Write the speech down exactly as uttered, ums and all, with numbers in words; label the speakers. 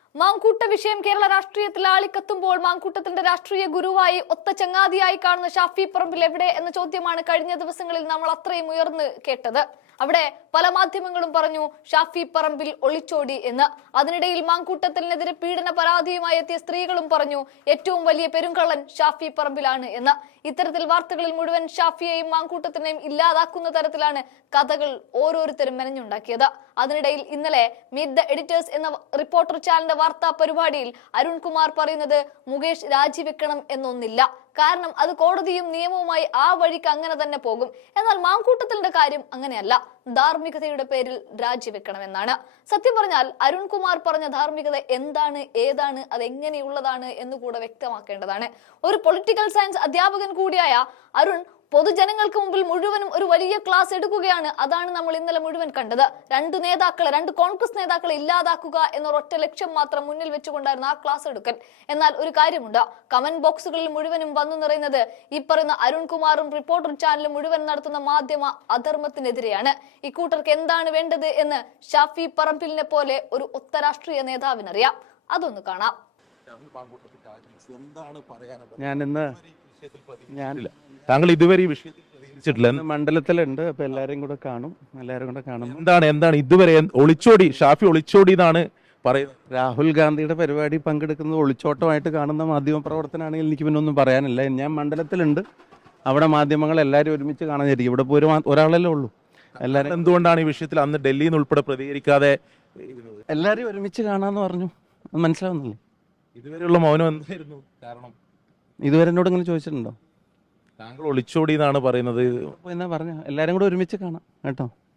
Speaker 1: മാങ്കൂട്ട വിഷയം കേരള രാഷ്ട്രീയത്തിൽ ആളിക്കത്തുമ്പോൾ മാങ്കൂട്ടത്തിന്റെ രാഷ്ട്രീയ ഗുരുവായി ഒത്ത ചങ്ങാതിയായി കാണുന്ന ഷാഫി പറമ്പിൽ എവിടെ എന്ന ചോദ്യമാണ് കഴിഞ്ഞ ദിവസങ്ങളിൽ നമ്മൾ അത്രയും ഉയർന്ന് കേട്ടത്. അവിടെ പല മാധ്യമങ്ങളും പറഞ്ഞു ഷാഫി പറമ്പിൽ ഒളിച്ചോടി എന്ന്. അതിനിടയിൽ മാങ്കൂട്ടത്തിനെതിരെ പീഡന പരാതിയുമായി എത്തിയ സ്ത്രീകളും പറഞ്ഞു ഏറ്റവും വലിയ പെരുങ്കള്ളൻ ഷാഫി പറമ്പിലാണ് എന്ന്. ഇത്തരത്തിൽ വാർത്തകളിൽ മുഴുവൻ ഷാഫിയെയും മാങ്കൂട്ടത്തിനെയും ഇല്ലാതാക്കുന്ന തരത്തിലാണ് കഥകൾ ഓരോരുത്തരും മെനഞ്ഞുണ്ടാക്കിയത്. അതിനിടയിൽ ഇന്നലെ മീറ്റ് ദ എഡിറ്റേഴ്സ് എന്ന റിപ്പോർട്ടർ ചാനലിന്റെ വാർത്താ പരിപാടിയിൽ അരുൺകുമാർ പറയുന്നത് മുകേഷ് രാജിവെക്കണം എന്നൊന്നില്ല, കാരണം അത് കോടതിയും നിയമവുമായി ആ വഴിക്ക് അങ്ങനെ തന്നെ പോകും. എന്നാൽ മാങ്കൂട്ടത്തിന്റെ കാര്യം അങ്ങനെയല്ല, ധാർമ്മികതയുടെ പേരിൽ രാജിവെക്കണമെന്നാണ്. സത്യം പറഞ്ഞാൽ അരുൺകുമാർ പറഞ്ഞ ധാർമ്മികത എന്താണ്, ഏതാണ്, അത് എങ്ങനെയുള്ളതാണ് എന്നുകൂടെ വ്യക്തമാക്കേണ്ടതാണ്. ഒരു പൊളിറ്റിക്കൽ സയൻസ് അധ്യാപകൻ കൂടിയായ അരുൺ പൊതുജനങ്ങൾക്ക് മുമ്പിൽ മുഴുവനും ഒരു വലിയ ക്ലാസ് എടുക്കുകയാണ്. അതാണ് നമ്മൾ ഇന്നലെ മുഴുവൻ കണ്ടത്. രണ്ട് നേതാക്കളെ രണ്ട് കോൺഗ്രസ് നേതാക്കളെ ഇല്ലാതാക്കുക എന്നൊരൊറ്റ ലക്ഷ്യം മാത്രം മുന്നിൽ വെച്ചുകൊണ്ടായിരുന്നു ആ ക്ലാസ് എടുക്കൽ. എന്നാൽ ഒരു കാര്യമുണ്ട്, കമന്റ് ബോക്സുകളിൽ മുഴുവനും വന്നു നിറയുന്നത് ഈ പറയുന്ന അരുൺകുമാറും റിപ്പോർട്ടർ ചാനലും മുഴുവൻ നടത്തുന്ന മാധ്യമ അധർമ്മത്തിനെതിരെയാണ്. ഇക്കൂട്ടർക്ക് എന്താണ് വേണ്ടത് എന്ന് ഷാഫി പറമ്പിലിനെ പോലെ ഒരു ഒത്ത രാഷ്ട്രീയ നേതാവിനറിയാം. അതൊന്ന് കാണാം.
Speaker 2: ഞാൻ ഇന്ന് ഞാൻ
Speaker 3: താങ്കൾ ഇതുവരെ ഈ വിഷയത്തിൽ പ്രതികരിച്ചിട്ടില്ല.
Speaker 2: മണ്ഡലത്തിലുണ്ട്, അപ്പൊ എല്ലാരും കൂടെ കാണും എല്ലാരും കൂടെ കാണും
Speaker 3: എന്താണ് എന്താണ് ഇതുവരെ ഒളിച്ചോടി ഷാഫി ഒളിച്ചോടി എന്നാണ് പറയുന്നത്.
Speaker 2: രാഹുൽ ഗാന്ധിയുടെ പരിപാടി പങ്കെടുക്കുന്നത് ഒളിച്ചോട്ടമായിട്ട് കാണുന്ന മാധ്യമ പ്രവർത്തനമാണെങ്കിൽ എനിക്ക് പിന്നെ ഒന്നും പറയാനില്ല. ഞാൻ മണ്ഡലത്തിലുണ്ട്, അവിടെ മാധ്യമങ്ങൾ എല്ലാവരും ഒരുമിച്ച് കാണാനായിരിക്കും. ഇവിടെ പോയി ഒരാളല്ലേ ഉള്ളൂ. എല്ലാവരും
Speaker 3: എന്തുകൊണ്ടാണ് ഈ വിഷയത്തിൽ അന്ന് ഡൽഹിയിൽ നിന്ന് ഉൾപ്പെടെ പ്രതികരിക്കാതെ
Speaker 2: എല്ലാവരും ഒരുമിച്ച് കാണാന്ന് പറഞ്ഞു? അത് മനസ്സിലാവുന്നില്ലേ?
Speaker 3: ഇതുവരെയുള്ള മൗനം എന്തായിരുന്നു കാരണം?
Speaker 2: ഇതുവരെ എന്നോട് ഇങ്ങനെ ചോദിച്ചിട്ടുണ്ടോ?
Speaker 3: താങ്കൾ ഒളിച്ചോടി എന്നാണ് പറയുന്നത്.
Speaker 2: എന്നാ പറഞ്ഞു എല്ലാരും കൂടെ ഒരുമിച്ച് കാണാം കേട്ടോ.